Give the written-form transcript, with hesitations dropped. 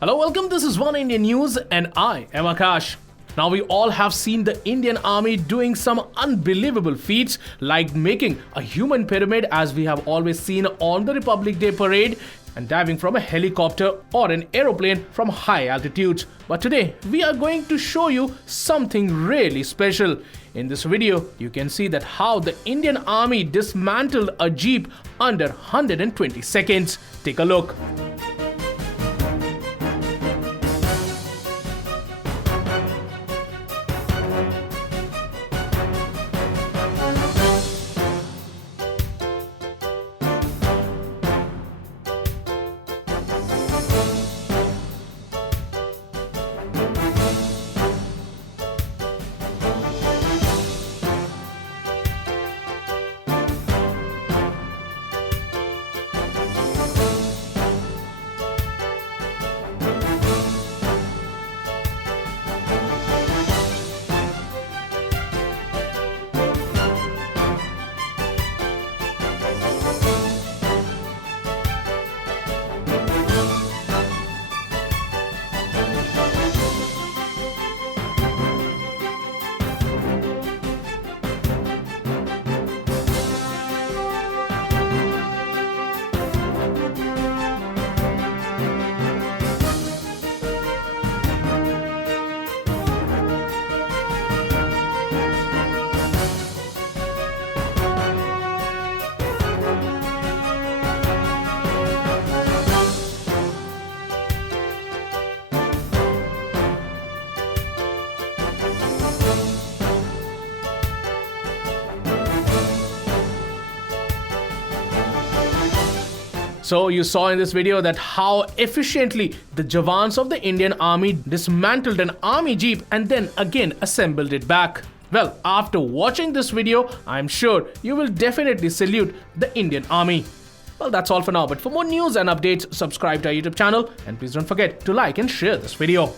Hello, welcome. This is Oneindia News and I am Akash. Now we all have seen the Indian Army doing some unbelievable feats like making a human pyramid as we have always seen on the Republic Day parade and diving from a helicopter or an aeroplane from high altitudes. But today we are going to show you something really special. In this video, you can see that how the Indian Army dismantled a jeep under 120 seconds. Take a look. So you saw in this video that how efficiently the Jawans of the Indian Army dismantled an army jeep and then again assembled it back. Well, after watching this video, I'm sure you will definitely salute the Indian Army. Well, that's all for now, but for more news and updates, subscribe to our YouTube channel and please don't forget to like and share this video.